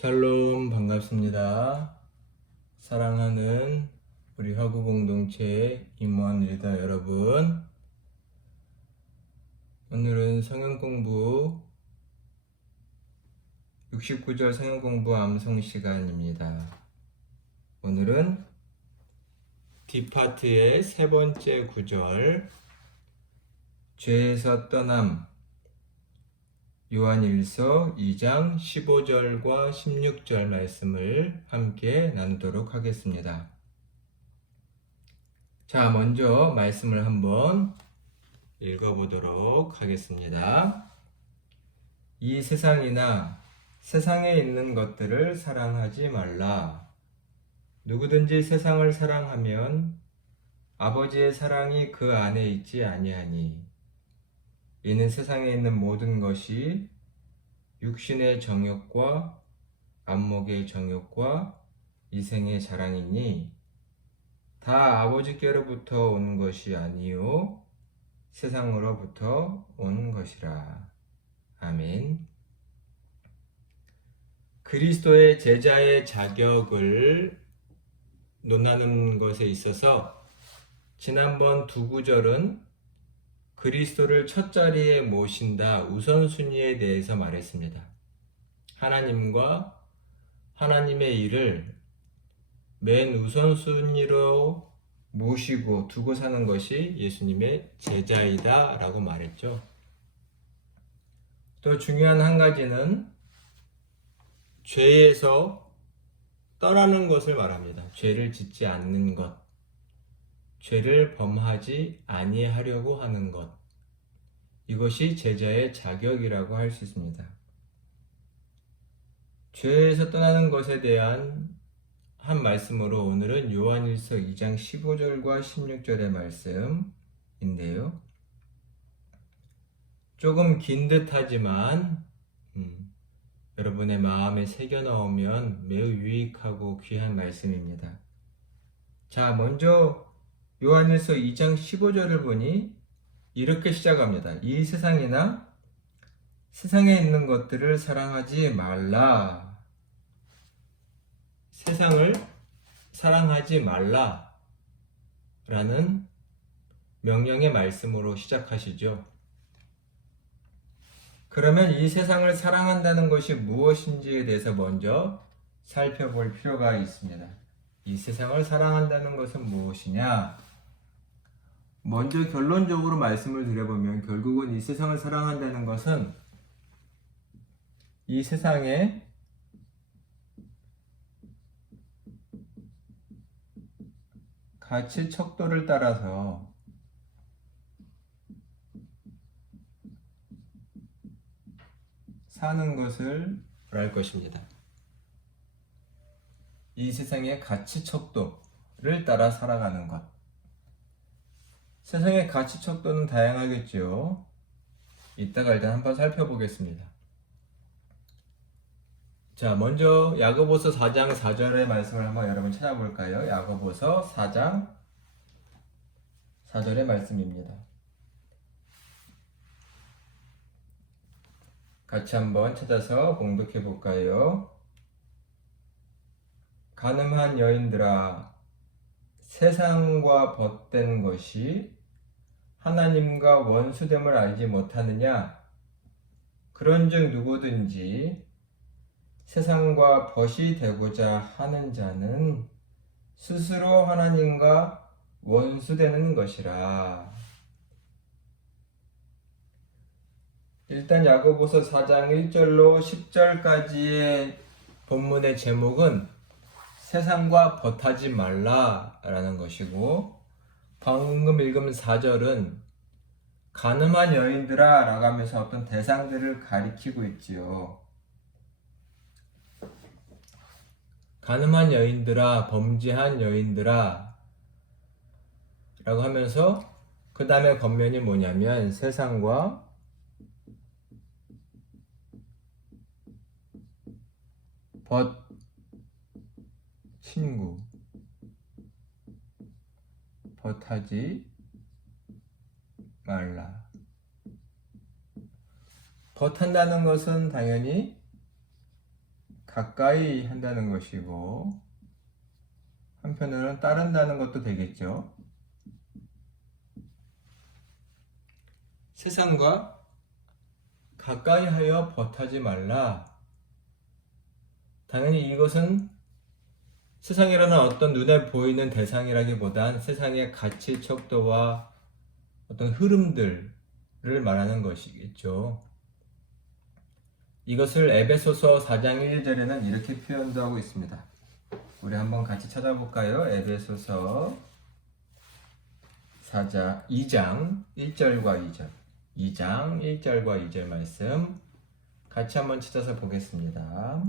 샬롬 반갑습니다. 사랑하는 우리 화구 공동체 임원 리더 여러분, 오늘은 성경 공부 69절 성경 공부 암송 시간입니다. 오늘은 D파트의 세 번째 구절, 죄에서 떠남, 요한일서 2장 15절과 16절 말씀을 함께 나누도록 하겠습니다. 자, 먼저 말씀을 한번 읽어보도록 하겠습니다. 이 세상이나 세상에 있는 것들을 사랑하지 말라. 누구든지 세상을 사랑하면 아버지의 사랑이 그 안에 있지 아니하니, 이는 세상에 있는 모든 것이 육신의 정욕과 안목의 정욕과 이생의 자랑이니 다 아버지께로부터 온 것이 아니요 세상으로부터 온 것이라. 아멘. 그리스도의 제자의 자격을 논하는 것에 있어서 지난번 두 구절은 그리스도를 첫 자리에 모신다 우선순위에 대해서 말했습니다. 하나님과 하나님의 일을 맨 우선순위로 모시고 두고 사는 것이 예수님의 제자이다 라고 말했죠. 또 중요한 한 가지는 죄에서 떠나는 것을 말합니다. 죄를 짓지 않는 것, 죄를 범하지 아니하려고 하는 것, 이것이 제자의 자격이라고 할 수 있습니다. 죄에서 떠나는 것에 대한 한 말씀으로 오늘은 요한일서 2장 15절과 16절의 말씀인데요. 조금 긴 듯하지만 여러분의 마음에 새겨 넣으면 매우 유익하고 귀한 말씀입니다. 자, 먼저 요한일서 2장 15절을 보니 이렇게 시작합니다. 이 세상이나 세상에 있는 것들을 사랑하지 말라. 세상을 사랑하지 말라 라는 명령의 말씀으로 시작하시죠. 그러면 이 세상을 사랑한다는 것이 무엇인지에 대해서 먼저 살펴볼 필요가 있습니다. 이 세상을 사랑한다는 것은 무엇이냐? 먼저 결론적으로 말씀을 드려보면 결국은 이 세상을 사랑한다는 것은 이 세상에 가치 척도를 따라서 사는 것을 말할 것입니다. 이 세상의 가치 척도를 따라 살아가는 것. 세상의 가치 척도는 다양하겠죠. 이따가 일단 한번 살펴보겠습니다. 자, 먼저 야고보서 4장 4절의 말씀을 한번 여러분 찾아볼까요? 야고보서 4장 4절의 말씀입니다. 같이 한번 찾아서 공독해 볼까요? 가늠한 여인들아, 세상과 벗된 것이 하나님과 원수됨을 알지 못하느냐? 그런즉 누구든지 세상과 벗이 되고자 하는 자는 스스로 하나님과 원수되는 것이라. 일단 야고보서 4장 1절로 10절까지의 본문의 제목은 세상과 벗하지 말라라는 것이고, 방금 읽은 4절은 가늠한 여인들아 라고 하면서 어떤 대상들을 가리키고 있지요. 가늠한 여인들아, 범죄한 여인들아 라고 하면서 그 다음에 겉면이 뭐냐면 세상과 벗 친구, 벗하지 말라. 벗한다는 것은 당연히 가까이 한다는 것이고, 한편으로는 따른다는 것도 되겠죠. 세상과 가까이 하여 벗하지 말라. 당연히 이것은 세상이라는 어떤 눈에 보이는 대상이라기보단 세상의 가치 척도와 어떤 흐름들을 말하는 것이겠죠. 이것을 에베소서 4장 1절에는 이렇게 표현도 하고 있습니다. 우리 한번 같이 찾아볼까요? 에베소서 2장 1절과 2절. 2장 1절과 2절 말씀 같이 한번 찾아서 보겠습니다.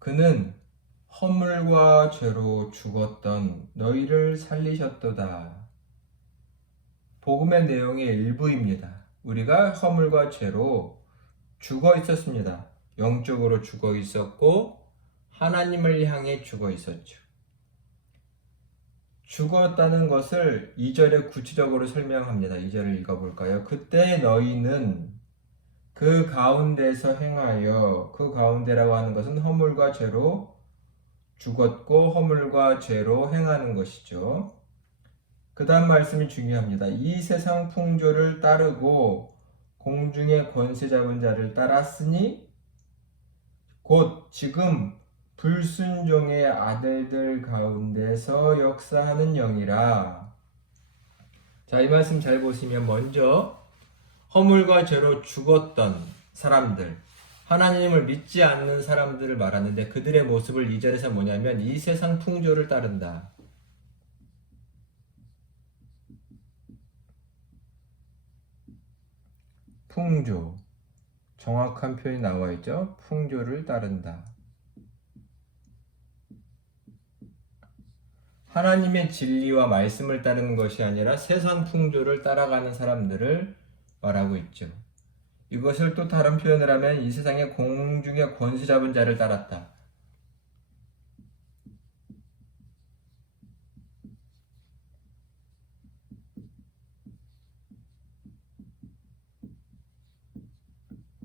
그는 허물과 죄로 죽었던 너희를 살리셨도다. 복음의 내용의 일부입니다. 우리가 허물과 죄로 죽어 있었습니다. 영적으로 죽어 있었고 하나님을 향해 죽어 있었죠. 죽었다는 것을 2절에 구체적으로 설명합니다. 2절을 읽어볼까요? 그때 너희는 그 가운데서 행하여, 그 가운데라고 하는 것은 허물과 죄로 죽었고 허물과 죄로 행하는 것이죠. 그 다음 말씀이 중요합니다. 이 세상 풍조를 따르고 공중의 권세 잡은 자를 따랐으니 곧 지금 불순종의 아들들 가운데서 역사하는 영이라. 자, 이 말씀 잘 보시면 먼저 허물과 죄로 죽었던 사람들, 하나님을 믿지 않는 사람들을 말하는데 그들의 모습을 2절에서 뭐냐면 이 세상 풍조를 따른다. 풍조, 정확한 표현이 나와 있죠. 풍조를 따른다. 하나님의 진리와 말씀을 따르는 것이 아니라 세상 풍조를 따라가는 사람들을 말하고 있죠. 이것을 또 다른 표현을 하면 이 세상의 공중의 권세 잡은 자를 따랐다.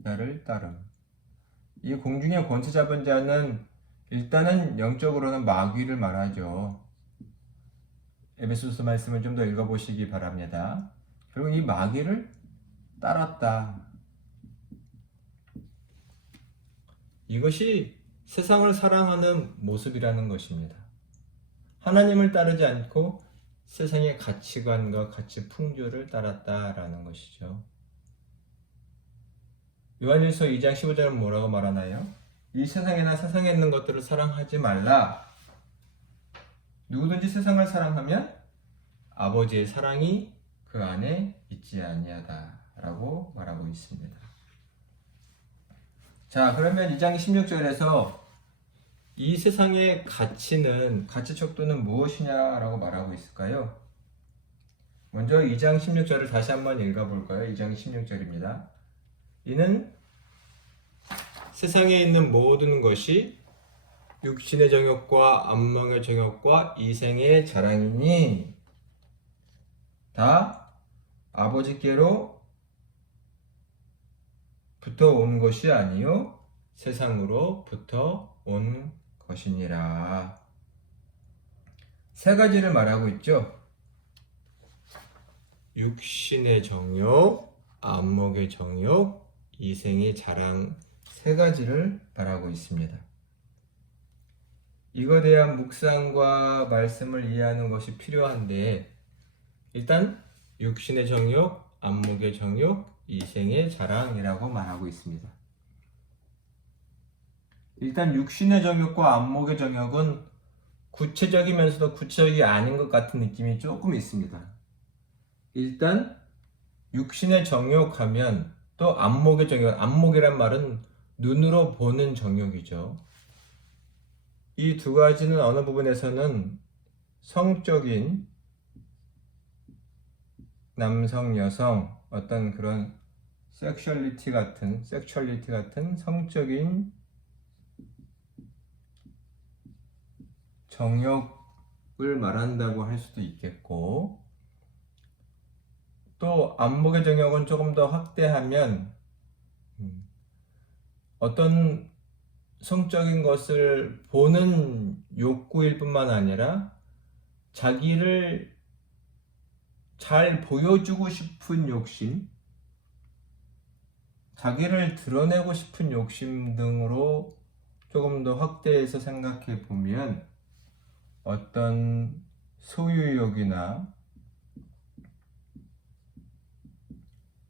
자를 따름. 이 공중의 권세 잡은 자는 일단은 영적으로는 마귀를 말하죠. 에베소서 말씀을 좀 더 읽어보시기 바랍니다. 결국 이 마귀를 따랐다. 이것이 세상을 사랑하는 모습이라는 것입니다. 하나님을 따르지 않고 세상의 가치관과 가치 풍조를 따랐다라는 것이죠. 요한일서 2장 15절은 뭐라고 말하나요? 이 세상이나 세상에 있는 것들을 사랑하지 말라. 누구든지 세상을 사랑하면 아버지의 사랑이 그 안에 있지 아니하다 라고 말하고 있습니다. 자, 그러면 2장 16절에서 이 세상의 가치는, 가치 척도는 무엇이냐라고 말하고 있을까요? 먼저 2장 16절을 다시 한번 읽어볼까요? 2장 16절입니다. 이는 세상에 있는 모든 것이 육신의 정욕과 안목의 정욕과 이생의 자랑이니 다 아버지께로 부터 온 것이 아니요 세상으로 부터 온 것이니라. 세 가지를 말하고 있죠. 육신의 정욕, 안목의 정욕, 이생의 자랑, 세 가지를 말하고 있습니다. 이거에 대한 묵상과 말씀을 이해하는 것이 필요한데 일단 육신의 정욕, 안목의 정욕, 이생의 자랑이라고 말하고 있습니다. 일단 육신의 정욕과 안목의 정욕은 구체적이면서도 구체적이 아닌 것 같은 느낌이 조금 있습니다. 일단 육신의 정욕하면 또 안목의 정욕, 안목이란 말은 눈으로 보는 정욕이죠. 이 두 가지는 어느 부분에서는 성적인 남성, 여성 어떤 그런 섹슈얼리티 같은 성적인 정욕을 말한다고 할 수도 있겠고 또 안목의 정욕은 조금 더 확대하면 어떤 성적인 것을 보는 욕구일 뿐만 아니라 자기를 잘 보여주고 싶은 욕심, 자기를 드러내고 싶은 욕심 등으로 조금 더 확대해서 생각해 보면 어떤 소유욕이나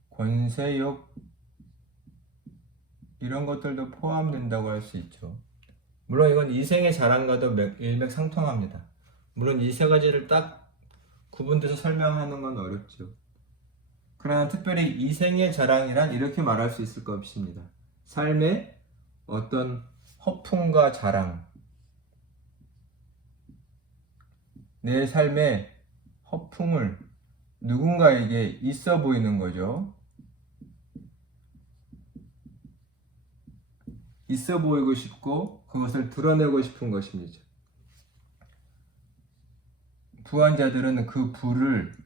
권세욕 이런 것들도 포함된다고 할 수 있죠. 물론 이건 이생의 자랑과도 일맥상통합니다. 물론 이 세 가지를 딱 구분돼서 설명하는 건 어렵죠. 그러나 특별히 이생의 자랑이란 이렇게 말할 수 있을 것입니다. 삶의 어떤 허풍과 자랑, 내 삶의 허풍을 누군가에게 있어 보이는 거죠. 있어 보이고 싶고 그것을 드러내고 싶은 것입니다. 부한 자들은 그 부를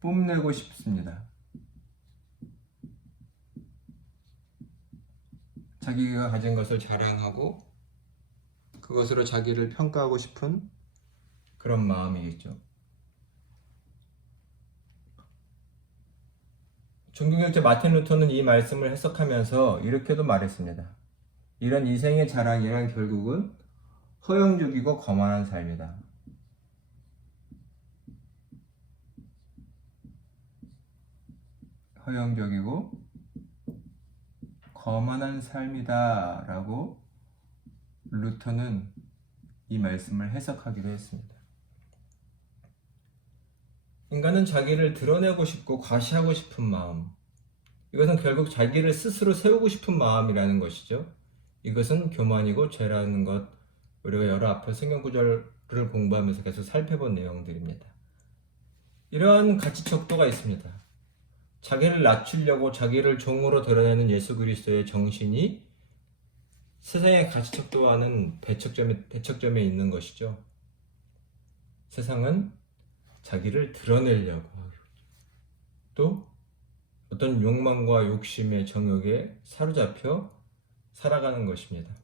뽐내고 싶습니다. 자기가 가진 것을 자랑하고 그것으로 자기를 평가하고 싶은 그런 마음이겠죠. 종교개혁자 마틴 루터는 이 말씀을 해석하면서 이렇게도 말했습니다. 이런 이생의 자랑이란 결국은 허영적이고 거만한 삶이다. 허영적이고 거만한 삶이다 라고 루터는 이 말씀을 해석하기도 했습니다. 인간은 자기를 드러내고 싶고 과시하고 싶은 마음, 이것은 결국 자기를 스스로 세우고 싶은 마음이라는 것이죠. 이것은 교만이고 죄라는 것, 우리가 여러 앞에 성경 구절을 공부하면서 계속 살펴본 내용들입니다. 이러한 가치 척도가 있습니다. 자기를 낮추려고 자기를 종으로 드러내는 예수 그리스도의 정신이 세상의 가치 척도와는 대척점에 있는 것이죠. 세상은 자기를 드러내려고 하고 또 어떤 욕망과 욕심의 정욕에 사로잡혀 살아가는 것입니다.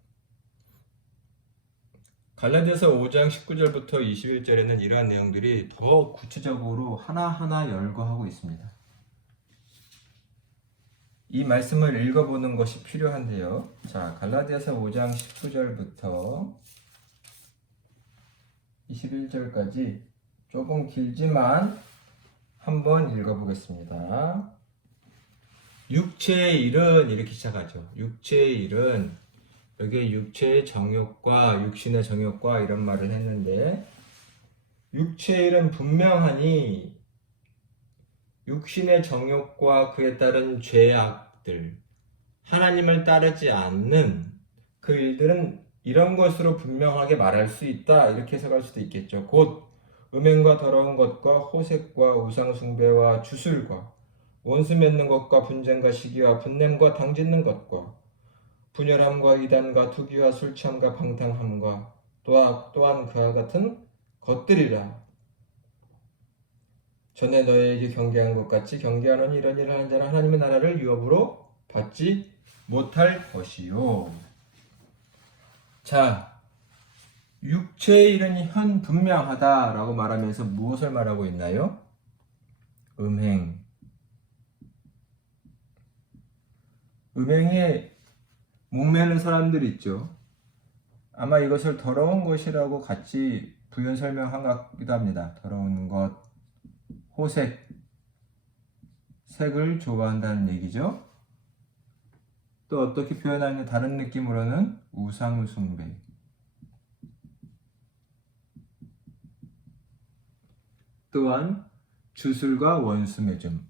갈라디아서 5장 19절부터 21절에는 이러한 내용들이 더 구체적으로 하나하나 열거하고 있습니다. 이 말씀을 읽어보는 것이 필요한데요. 자, 갈라디아서 5장 19절부터 21절까지 조금 길지만 한번 읽어보겠습니다. 육체의 일은 이렇게 시작하죠. 육체의 일은 여기에 육체의 정욕과 육신의 정욕과 이런 말을 했는데 육체의 일은 분명하니 육신의 정욕과 그에 따른 죄악들, 하나님을 따르지 않는 그 일들은 이런 것으로 분명하게 말할 수 있다. 이렇게 해석할 수도 있겠죠. 곧 음행과 더러운 것과 호색과 우상숭배와 주술과 원수 맺는 것과 분쟁과 시기와 분냄과 당짓는 것과 분열함과 이단과 투기와 술 취함과 방탕함과 또한 그와 같은 것들이라. 전에 너에게 경계한 것 같이 경계하노니 이런 일을 하는 자는 하나님의 나라를 유업으로 받지 못할 것이요. 자, 육체의 일은 현 분명하다라고 말하면서 무엇을 말하고 있나요? 음행. 음행에 목매는 사람들이 있죠. 아마 이것을 더러운 것이라고 같이 부연 설명한 것 같기도 합니다. 더러운 것, 호색, 색을 좋아한다는 얘기죠. 또 어떻게 표현하는 다른 느낌으로는 우상숭배. 또한 주술과 원수맺음,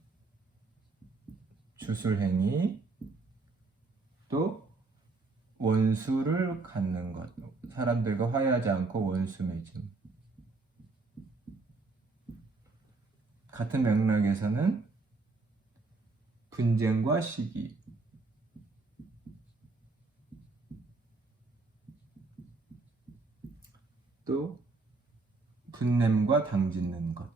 주술행위, 또 원수를 갖는 것, 사람들과 화해하지 않고 원수맺음. 같은 맥락에서는 분쟁과 시기, 또 분냄과 당짓는 것.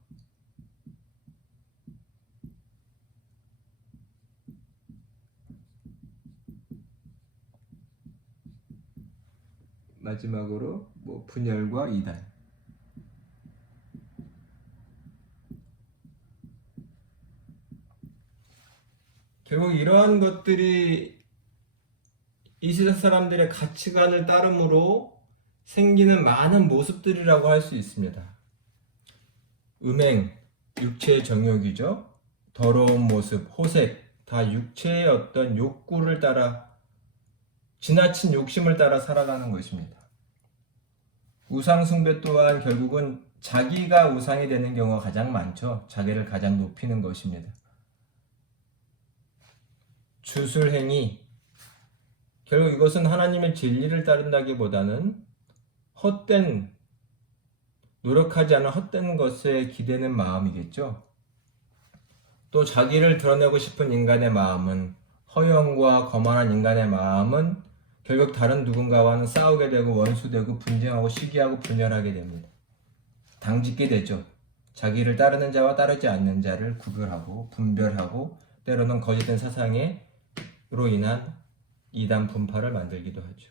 마지막으로 분열과 이단. 결국 이러한 것들이 이 세상 사람들의 가치관을 따름으로 생기는 많은 모습들이라고 할 수 있습니다. 음행, 육체의 정욕이죠. 더러운 모습, 호색, 다 육체의 어떤 욕구를 따라, 지나친 욕심을 따라 살아가는 것입니다. 우상 숭배 또한 결국은 자기가 우상이 되는 경우가 가장 많죠. 자기를 가장 높이는 것입니다. 주술행위, 결국 이것은 하나님의 진리를 따른다기보다는 헛된, 노력하지 않은 헛된 것에 기대는 마음이겠죠. 또 자기를 드러내고 싶은 인간의 마음은, 허영과 거만한 인간의 마음은 결국 다른 누군가와는 싸우게 되고 원수되고 분쟁하고 시기하고 분열하게 됩니다. 당짓게 되죠. 자기를 따르는 자와 따르지 않는 자를 구별하고 분별하고 때로는 거짓된 사상으로 인한 이단 분파를 만들기도 하죠.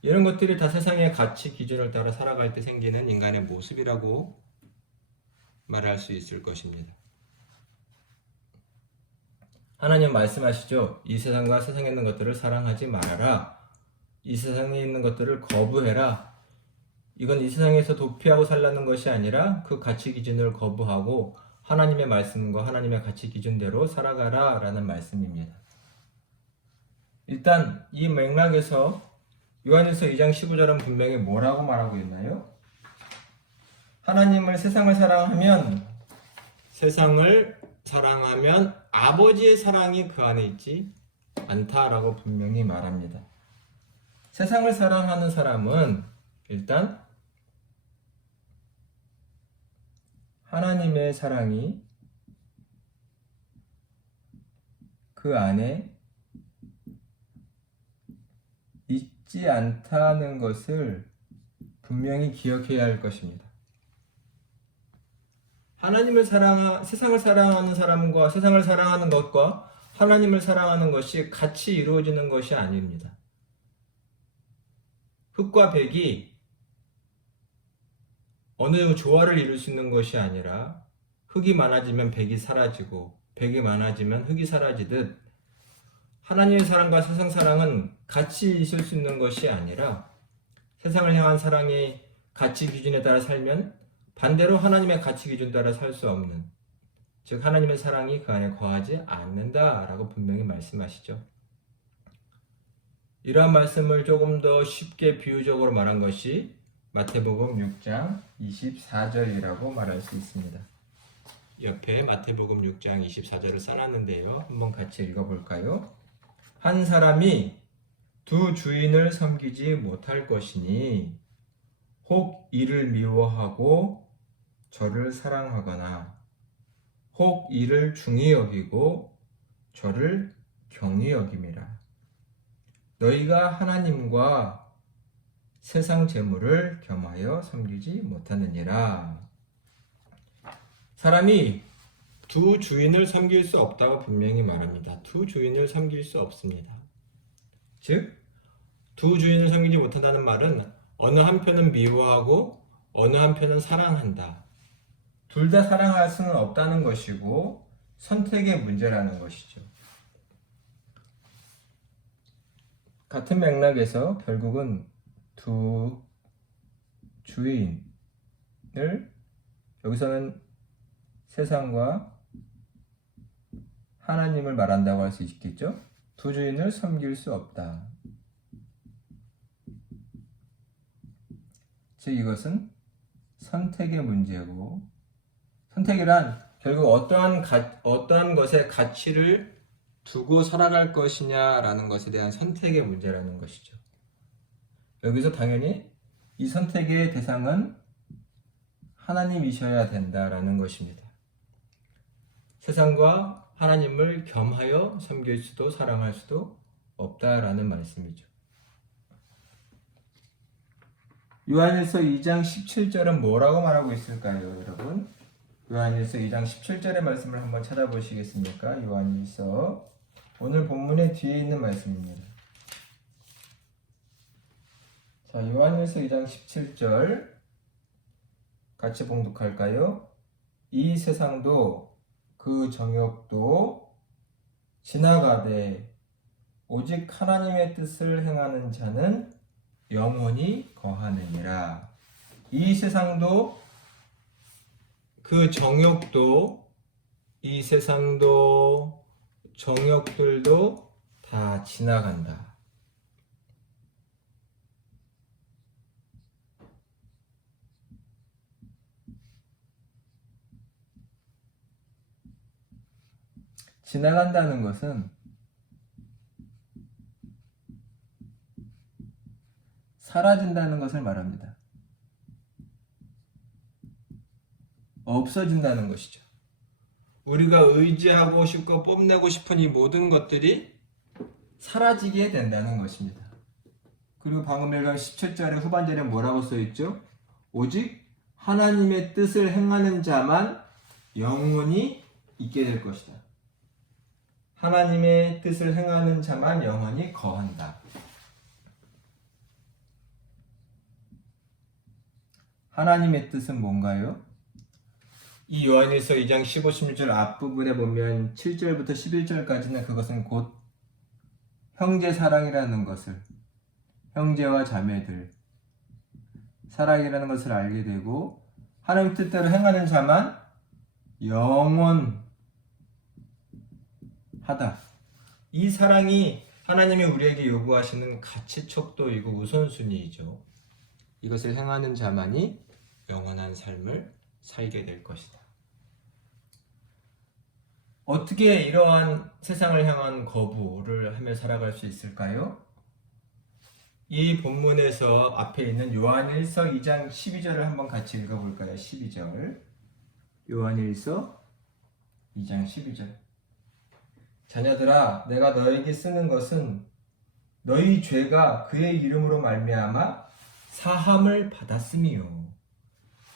이런 것들이 다 세상의 가치 기준을 따라 살아갈 때 생기는 인간의 모습이라고 말할 수 있을 것입니다. 하나님 말씀하시죠. 이 세상과 세상에 있는 것들을 사랑하지 말아라. 이 세상에 있는 것들을 거부해라. 이건 이 세상에서 도피하고 살라는 것이 아니라 그 가치 기준을 거부하고 하나님의 말씀과 하나님의 가치 기준대로 살아가라 라는 말씀입니다. 일단 이 맥락에서 요한일서 2장 15절은 분명히 뭐라고 말하고 있나요? 하나님을 세상을 사랑하면 아버지의 사랑이 그 안에 있지 않다라고 분명히 말합니다. 세상을 사랑하는 사람은 일단 하나님의 사랑이 그 안에 있지 않다는 것을 분명히 기억해야 할 것입니다. 세상을 사랑하는 사람과 세상을 사랑하는 것과 하나님을 사랑하는 것이 같이 이루어지는 것이 아닙니다. 흙과 백이 어느 조화를 이룰 수 있는 것이 아니라 흙이 많아지면 백이 사라지고 백이 많아지면 흙이 사라지듯 하나님의 사랑과 세상 사랑은 같이 있을 수 있는 것이 아니라 세상을 향한 사랑의 가치 기준에 따라 살면 반대로 하나님의 가치 기준 따라 살 수 없는, 즉 하나님의 사랑이 그 안에 거하지 않는다라고 분명히 말씀하시죠. 이러한 말씀을 조금 더 쉽게 비유적으로 말한 것이 마태복음 6장 24절이라고 말할 수 있습니다. 옆에 마태복음 6장 24절을 써놨는데요. 한번 같이 읽어볼까요? 한 사람이 두 주인을 섬기지 못할 것이니 혹 이를 미워하고 저를 사랑하거나 혹 이를 중히 여기고 저를 경히 여김이라. 너희가 하나님과 세상 재물을 겸하여 섬기지 못하느니라. 사람이 두 주인을 섬길 수 없다고 분명히 말합니다. 두 주인을 섬길 수 없습니다. 즉, 두 주인을 섬기지 못한다는 말은 어느 한편은 미워하고 어느 한편은 사랑한다. 둘 다 사랑할 수는 없다는 것이고 선택의 문제라는 것이죠. 같은 맥락에서 결국은 두 주인을, 여기서는 세상과 하나님을 말한다고 할 수 있겠죠. 두 주인을 섬길 수 없다. 즉 이것은 선택의 문제고, 선택이란 결국 어떠한 것에 가치를 두고 살아갈 것이냐라는 것에 대한 선택의 문제라는 것이죠. 여기서 당연히 이 선택의 대상은 하나님이셔야 된다라는 것입니다. 세상과 하나님을 겸하여 섬길 수도 사랑할 수도 없다라는 말씀이죠. 요한일서 2장 17절은 뭐라고 말하고 있을까요, 여러분? 요한일서 2장 17절의 말씀을 한번 찾아보시겠습니까? 요한일서, 오늘 본문의 뒤에 있는 말씀입니다. 자, 요한일서 2장 17절 같이 봉독할까요? 이 세상도 그 정욕도 지나가되 오직 하나님의 뜻을 행하는 자는 영원히 거하느니라. 이 세상도 그 정욕도 이 세상도 정욕들도 다 지나간다. 지나간다는 것은 사라진다는 것을 말합니다. 없어진다는 것이죠. 우리가 의지하고 싶고 뽐내고 싶은 이 모든 것들이 사라지게 된다는 것입니다. 그리고 방금 읽은 17절의 후반절에 뭐라고 써있죠? 오직 하나님의 뜻을 행하는 자만 영원히 있게 될 것이다. 하나님의 뜻을 행하는 자만 영원히 거한다. 하나님의 뜻은 뭔가요? 이 요한일서 2장 15, 16절 앞부분에 보면 7절부터 11절까지는 그것은 곧 형제 사랑이라는 것을, 형제와 자매들 사랑이라는 것을 알게 되고, 하나님 뜻대로 행하는 자만 영원하다. 이 사랑이 하나님이 우리에게 요구하시는 가치 척도이고 우선순위이죠. 이것을 행하는 자만이 영원한 삶을 살게 될 것이다. 어떻게 이러한 세상을 향한 거부를 하며 살아갈 수 있을까요? 이 본문에서 앞에 있는 요한일서 2장 12절을 한번 같이 읽어볼까요? 12절. 요한일서 2장 12절. 자녀들아, 내가 너에게 쓰는 것은 너희 죄가 그의 이름으로 말미암아 사함을 받았음이요.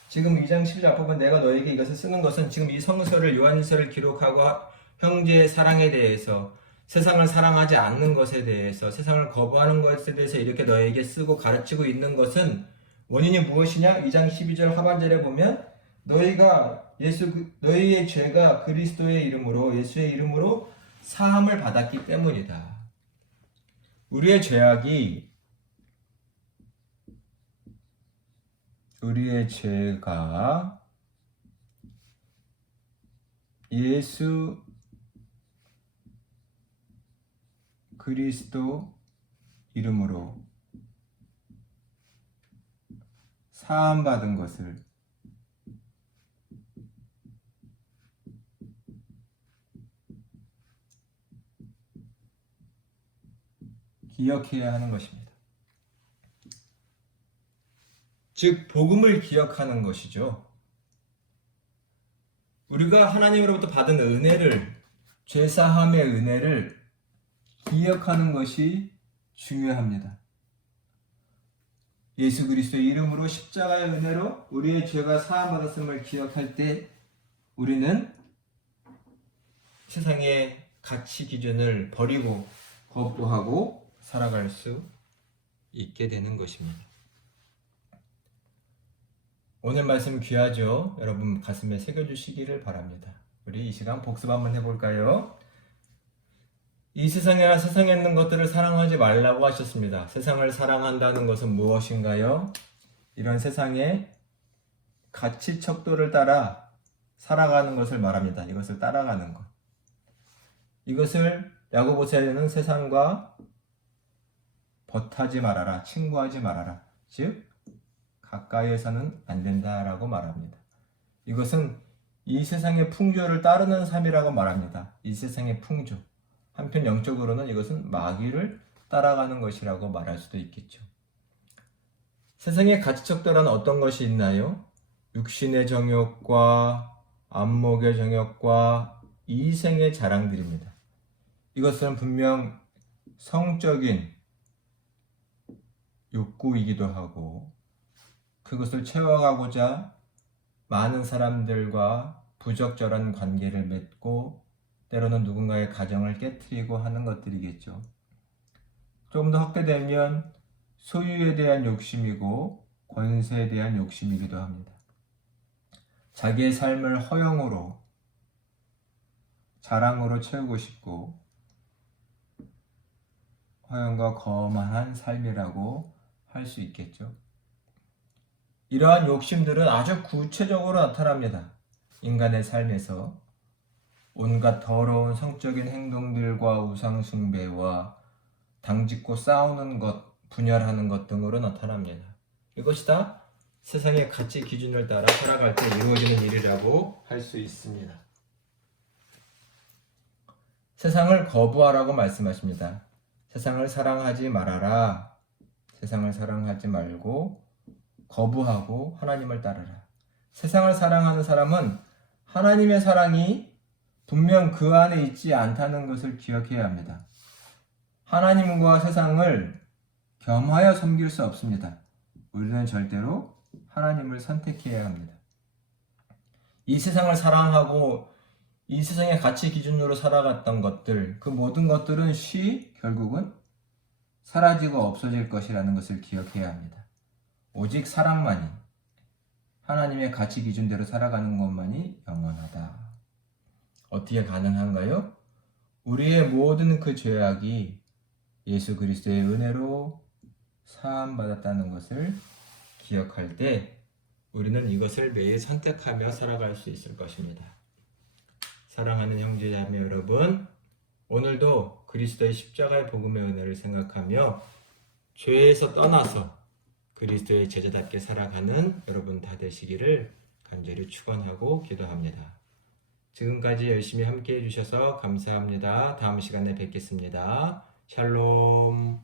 지금 2장 12절 앞부분 내가 너에게 이것을 쓰는 것은 지금 이 성서를 요한일서를 기록하고 형제의 사랑에 대해서, 세상을 사랑하지 않는 것에 대해서, 세상을 거부하는 것에 대해서 이렇게 너에게 쓰고 가르치고 있는 것은 원인이 무엇이냐? 2장 12절 하반절에 보면 너희의 죄가 그리스도의 이름으로, 예수의 이름으로 사함을 받았기 때문이다. 우리의 죄가 예수 그리스도 이름으로 사함받은 것을 기억해야 하는 것입니다. 즉, 복음을 기억하는 것이죠. 우리가 하나님으로부터 받은 은혜를, 죄사함의 은혜를 기억하는 것이 중요합니다. 예수 그리스도의 이름으로 십자가의 은혜로 우리의 죄가 사함받았음을 기억할 때 우리는 세상의 가치 기준을 버리고 거부하고 살아갈 수 있게 되는 것입니다. 오늘 말씀 귀하죠? 여러분 가슴에 새겨주시기를 바랍니다. 우리 이 시간 복습 한번 해볼까요? 이 세상이나 세상에 있는 것들을 사랑하지 말라고 하셨습니다. 세상을 사랑한다는 것은 무엇인가요? 이런 세상의 가치 척도를 따라 살아가는 것을 말합니다. 이것을 따라가는 것. 이것을 야고보서에는 세상과 벗하지 말아라, 친구하지 말아라. 즉 가까이에서는 안 된다라고 말합니다. 이것은 이 세상의 풍조를 따르는 삶이라고 말합니다. 이 세상의 풍조. 한편 영적으로는 이것은 마귀를 따라가는 것이라고 말할 수도 있겠죠. 세상의 가치척도란 어떤 것이 있나요? 육신의 정욕과 안목의 정욕과 이생의 자랑들입니다. 이것은 분명 성적인 욕구이기도 하고, 그것을 채워가고자 많은 사람들과 부적절한 관계를 맺고 때로는 누군가의 가정을 깨트리고 하는 것들이겠죠. 조금 더 확대되면 소유에 대한 욕심이고 권세에 대한 욕심이기도 합니다. 자기의 삶을 허영으로, 자랑으로 채우고 싶고 허영과 거만한 삶이라고 할 수 있겠죠. 이러한 욕심들은 아주 구체적으로 나타납니다. 인간의 삶에서 온갖 더러운 성적인 행동들과 우상숭배와 당짓고 싸우는 것, 분열하는 것 등으로 나타납니다. 이것이 다 세상의 가치 기준을 따라 살아갈 때 이루어지는 일이라고 할 수 있습니다. 세상을 거부하라고 말씀하십니다. 세상을 사랑하지 말아라. 세상을 사랑하지 말고 거부하고 하나님을 따르라. 세상을 사랑하는 사람은 하나님의 사랑이 분명 그 안에 있지 않다는 것을 기억해야 합니다. 하나님과 세상을 겸하여 섬길 수 없습니다. 우리는 절대로 하나님을 선택해야 합니다. 이 세상을 사랑하고 이 세상의 가치 기준으로 살아갔던 것들, 그 모든 것들은 결국은 사라지고 없어질 것이라는 것을 기억해야 합니다. 오직 사랑만이, 하나님의 가치 기준대로 살아가는 것만이 영원하다. 어떻게 가능한가요? 우리의 모든 그 죄악이 예수 그리스도의 은혜로 사함받았다는 것을 기억할 때 우리는 이것을 매일 선택하며 살아갈 수 있을 것입니다. 사랑하는 형제자매 여러분, 오늘도 그리스도의 십자가의 복음의 은혜를 생각하며 죄에서 떠나서 그리스도의 제자답게 살아가는 여러분 다 되시기를 간절히 축원하고 기도합니다. 지금까지 열심히 함께 해주셔서 감사합니다. 다음 시간에 뵙겠습니다. 샬롬.